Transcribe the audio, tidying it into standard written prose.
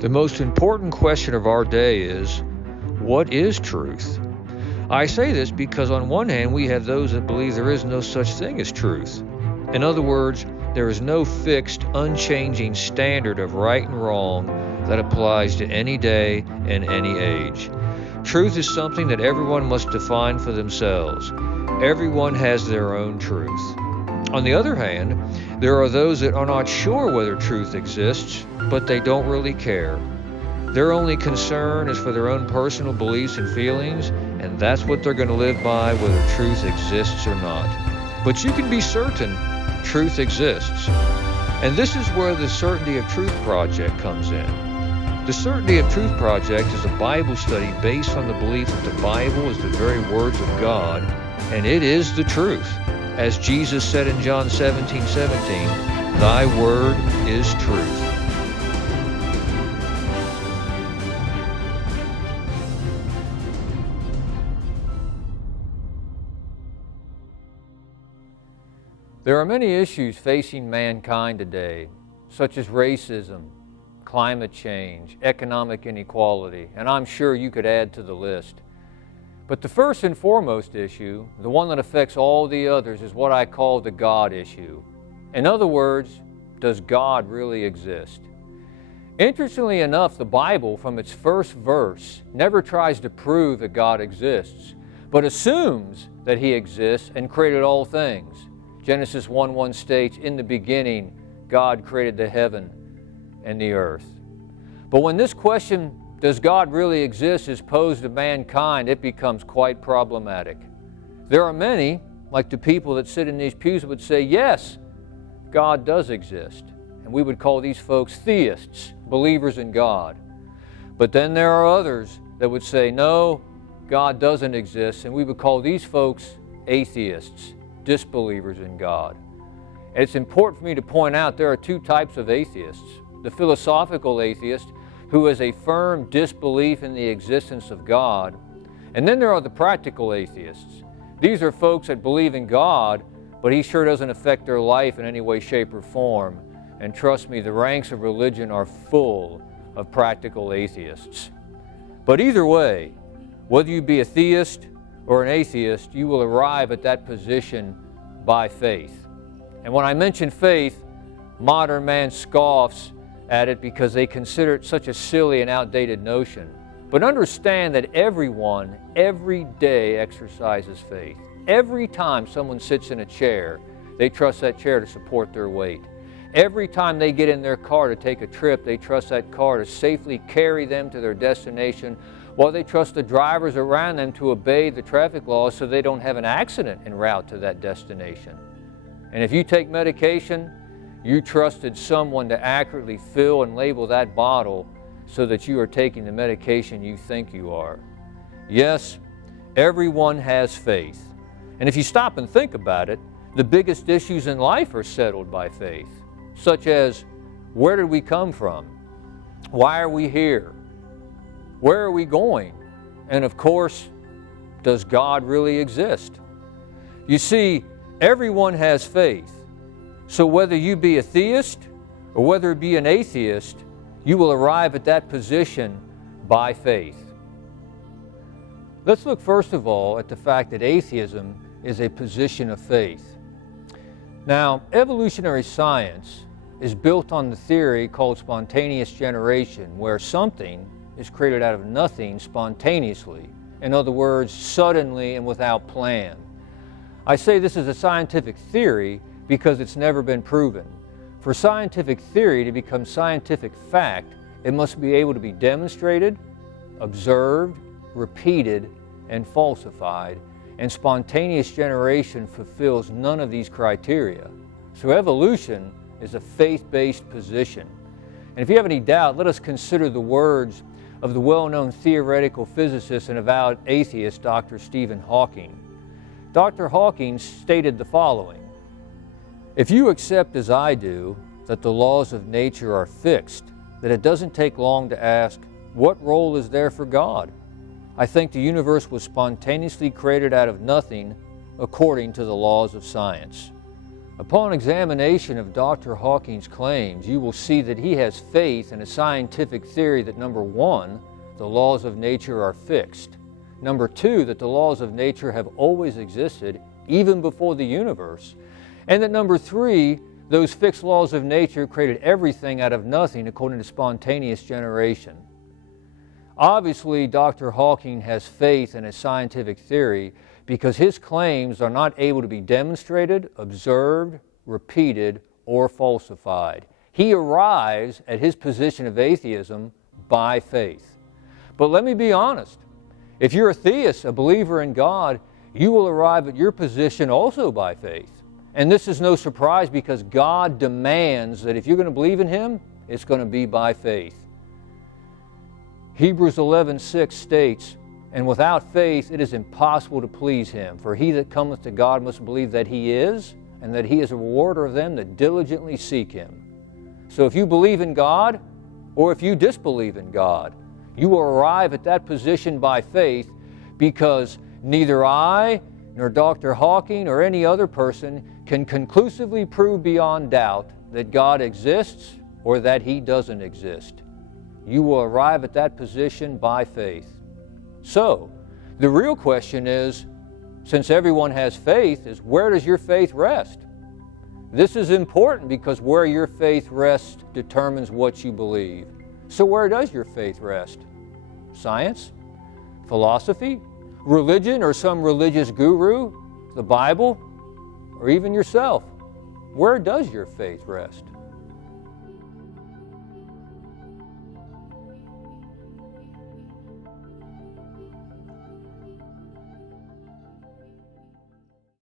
The most important question of our day is, what is truth? I say this because on one hand, we have those that believe there is no such thing as truth. In other words, there is no fixed, unchanging standard of right and wrong that applies to any day and any age. Truth is something that everyone must define for themselves. Everyone has their own truth. On the other hand, there are those that are not sure whether truth exists, but they don't really care. Their only concern is for their own personal beliefs and feelings, and that's what they're going to live by, whether truth exists or not. But you can be certain truth exists. And this is where the Certainty of Truth Project comes in. The Certainty of Truth Project is a Bible study based on the belief that the Bible is the very words of God, and it is the truth. As Jesus said in John 17:17, "Thy word is truth." There are many issues facing mankind today, such as racism, climate change, economic inequality, and I'm sure you could add to the list. But the first and foremost issue, the one that affects all the others, is what I call the God issue. In other words, does God really exist? Interestingly enough, the Bible, from its first verse, never tries to prove that God exists, but assumes that He exists and created all things. Genesis 1:1 states, "In the beginning, God created the heaven and the earth." But when this question, does God really exist, is posed to mankind, it becomes quite problematic. There are many, like the people that sit in these pews, that would say, yes, God does exist. And we would call these folks theists, believers in God. But then there are others that would say, no, God doesn't exist. And we would call these folks atheists, disbelievers in God. And it's important for me to point out there are two types of atheists. The philosophical atheist, who has a firm disbelief in the existence of God. And then there are the practical atheists. These are folks that believe in God, but He sure doesn't affect their life in any way, shape, or form. And trust me, the ranks of religion are full of practical atheists. But either way, whether you be a theist or an atheist, you will arrive at that position by faith. And when I mention faith, modern man scoffs at it because they consider it such a silly and outdated notion. But understand that everyone, every day, exercises faith. Every time someone sits in a chair, they trust that chair to support their weight. Every time they get in their car to take a trip, they trust that car to safely carry them to their destination, while they trust the drivers around them to obey the traffic laws so they don't have an accident en route to that destination. And if you take medication, you trusted someone to accurately fill and label that bottle so that you are taking the medication you think you are. Yes, everyone has faith. And if you stop and think about it, the biggest issues in life are settled by faith, such as, where did we come from? Why are we here? Where are we going? And of course, does God really exist? You see, everyone has faith. So whether you be a theist or whether it be an atheist, you will arrive at that position by faith. Let's look first of all at the fact that atheism is a position of faith. Now, evolutionary science is built on the theory called spontaneous generation, where something is created out of nothing spontaneously. In other words, suddenly and without plan. I say this is a scientific theory because it's never been proven. For scientific theory to become scientific fact, it must be able to be demonstrated, observed, repeated, and falsified, and spontaneous generation fulfills none of these criteria. So evolution is a faith-based position. And if you have any doubt, let us consider the words of the well-known theoretical physicist and avowed atheist, Dr. Stephen Hawking. Dr. Hawking stated the following: "If you accept as I do that the laws of nature are fixed, that it doesn't take long to ask, what role is there for God? I think the universe was spontaneously created out of nothing according to the laws of science." Upon examination of Dr. Hawking's claims, you will see that he has faith in a scientific theory that, number one, the laws of nature are fixed. Number two, that the laws of nature have always existed, even before the universe. And that number three, those fixed laws of nature created everything out of nothing according to spontaneous generation. Obviously, Dr. Hawking has faith in a scientific theory because his claims are not able to be demonstrated, observed, repeated, or falsified. He arrives at his position of atheism by faith. But let me be honest, if you're a theist, a believer in God, you will arrive at your position also by faith. And this is no surprise because God demands that if you're going to believe in Him, it's going to be by faith. Hebrews 11:6 states, "And without faith it is impossible to please Him, for he that cometh to God must believe that He is, and that He is a rewarder of them that diligently seek Him." So if you believe in God, or if you disbelieve in God, you will arrive at that position by faith because neither I, nor Dr. Hawking, or any other person can conclusively prove beyond doubt that God exists or that He doesn't exist. You will arrive at that position by faith. So, the real question is, since everyone has faith, is where does your faith rest? This is important because where your faith rests determines what you believe. So where does your faith rest? Science? Philosophy? Religion or some religious guru? The Bible? Or even yourself? Where does your faith rest?